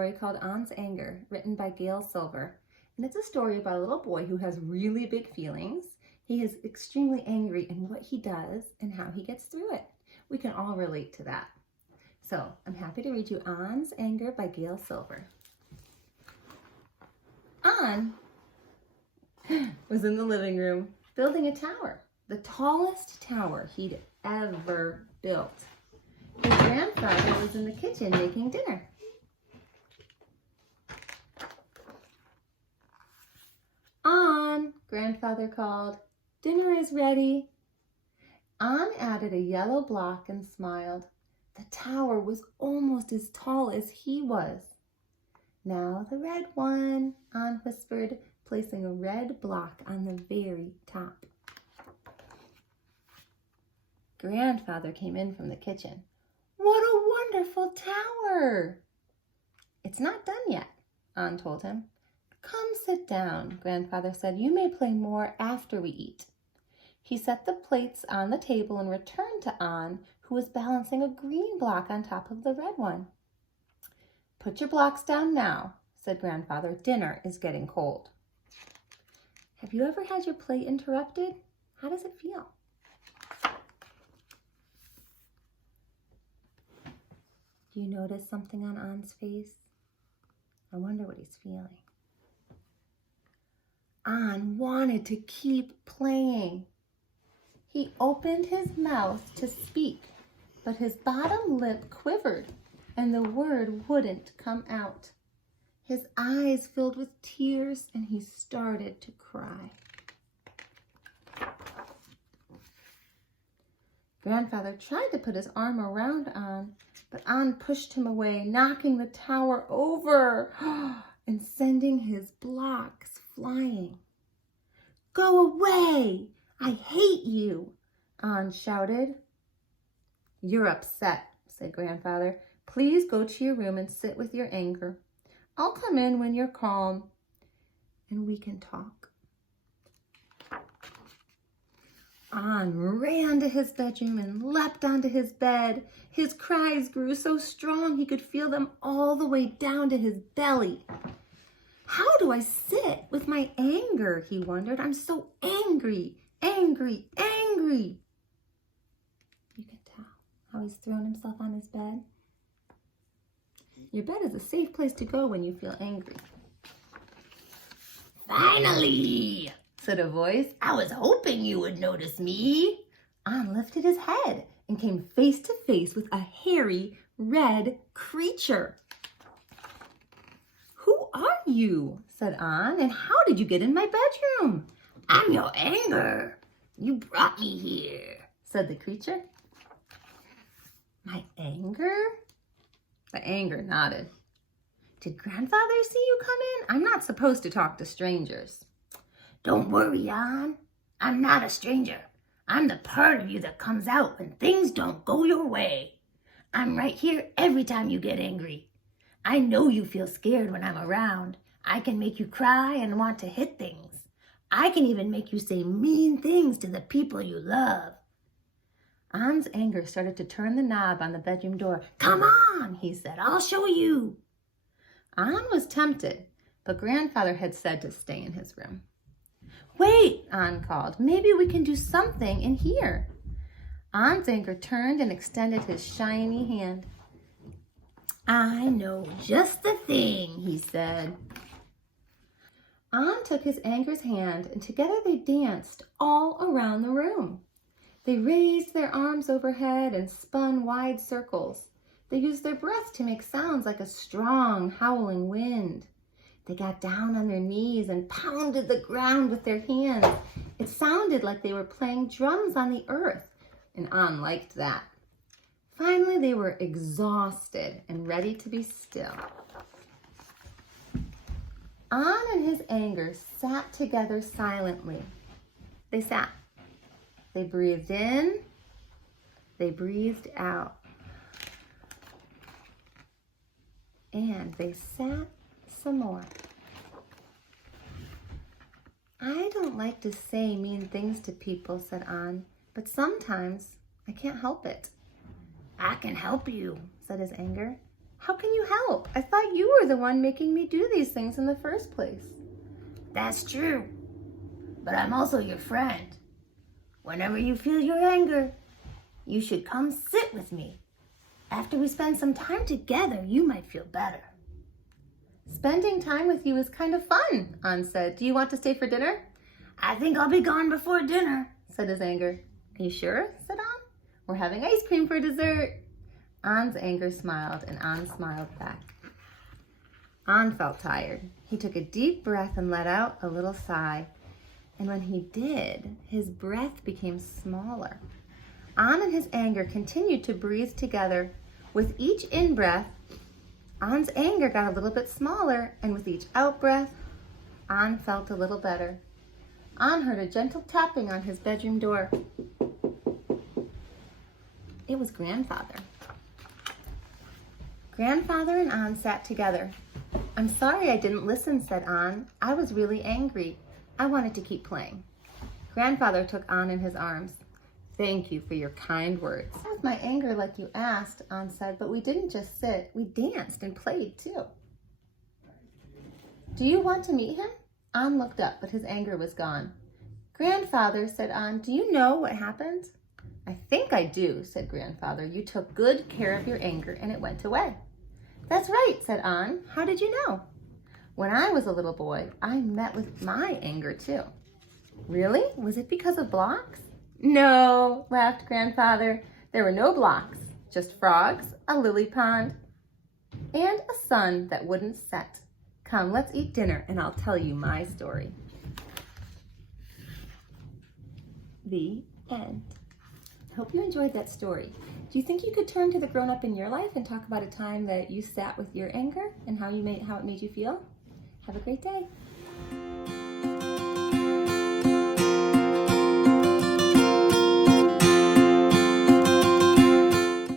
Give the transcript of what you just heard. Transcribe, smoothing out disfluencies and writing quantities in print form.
story called On's Anger, written by Gail, and it's a story about a little boy who has really big feelings. He is extremely angry in what he does and how he gets through it. We can all relate to that. So I'm happy to read you On's Anger by Gail. On was in the living room building a tower, the tallest tower he'd ever built. His grandfather was in the kitchen making dinner. On, grandfather called. Dinner is ready. On added a yellow block and smiled. The tower was almost as tall as he was. Now the red one, On whispered, placing a red block on the very top. Grandfather came in from the kitchen. What a wonderful tower! It's not done yet, On told him. Come sit down, Grandfather said. You may play more after we eat. He set the plates on the table and returned to On, who was balancing a green block on top of the red one. Put your blocks down now, said Grandfather. Dinner is getting cold. Have you ever had your plate interrupted? How does it feel? Do you notice something on On's face? I wonder what he's feeling. On wanted to keep playing. He opened his mouth to speak, but his bottom lip quivered and the word wouldn't come out. His eyes filled with tears and he started to cry. Grandfather tried to put his arm around On, but On pushed him away, knocking the tower over and sending his blocks flying. Go away! I hate you! On shouted. You're upset, said Grandfather. Please go to your room and sit with your anger. I'll come in when you're calm and we can talk. On ran to his bedroom and leapt onto his bed. His cries grew so strong he could feel them all the way down to his belly. How do I sit with my anger, he wondered. I'm so angry, angry, angry. You can tell how he's thrown himself on his bed. Your bed is a safe place to go when you feel angry. Finally, said a voice. I was hoping you would notice me. On lifted his head and came face to face with a hairy, red creature. Who are you? Said On, and how did you get in my bedroom? I'm your anger. You brought me here, said the creature. My anger? The anger nodded. Did Grandfather see you come in? I'm not supposed to talk to strangers. Don't worry, On. I'm not a stranger. I'm the part of you that comes out when things don't go your way. I'm right here every time you get angry. I know you feel scared when I'm around. I can make you cry and want to hit things. I can even make you say mean things to the people you love. On's anger started to turn the knob on the bedroom door. Come on, he said. I'll show you. On was tempted, but Grandfather had said to stay in his room. Wait, On called. Maybe we can do something in here. On's anger turned and extended his shiny hand. I know just the thing, he said. On took his anger's hand, and together they danced all around the room. They raised their arms overhead and spun wide circles. They used their breath to make sounds like a strong, howling wind. They got down on their knees and pounded the ground with their hands. It sounded like they were playing drums on the earth, and On liked that. Finally, they were exhausted and ready to be still. On and his anger sat together silently. They sat. They breathed in. They breathed out. And they sat some more. I don't like to say mean things to people, said On, but sometimes I can't help it. I can help you, said his anger. How can you help? I thought you were the one making me do these things in the first place. That's true, but I'm also your friend. Whenever you feel your anger, you should come sit with me. After we spend some time together, you might feel better. Spending time with you is kind of fun, An said. Do you want to stay for dinner? I think I'll be gone before dinner, said his anger. Are you sure? Said An. We're having ice cream for dessert. An's anger smiled, and An smiled back. An felt tired. He took a deep breath and let out a little sigh. And when he did, his breath became smaller. An and his anger continued to breathe together. With each in-breath, An's anger got a little bit smaller, and with each out-breath, An felt a little better. An heard a gentle tapping on his bedroom door. It was Grandfather. Grandfather and An sat together. I'm sorry I didn't listen, said An. I was really angry. I wanted to keep playing. Grandfather took An in his arms. Thank you for your kind words. With my anger like you asked, An said, but we didn't just sit. We danced and played too. Do you want to meet him? An looked up, but his anger was gone. Grandfather, said An, do you know what happened? I think I do, said Grandfather. You took good care of your anger and it went away. That's right, said An. How did you know? When I was a little boy, I met with my anger too. Really? Was it because of blocks? No, laughed Grandfather. There were no blocks, just frogs, a lily pond, and a sun that wouldn't set. Come, let's eat dinner and I'll tell you my story. The end. I hope you enjoyed that story. Do you think you could turn to the grown-up in your life and talk about a time that you sat with your anger and how it made you feel? Have a great day.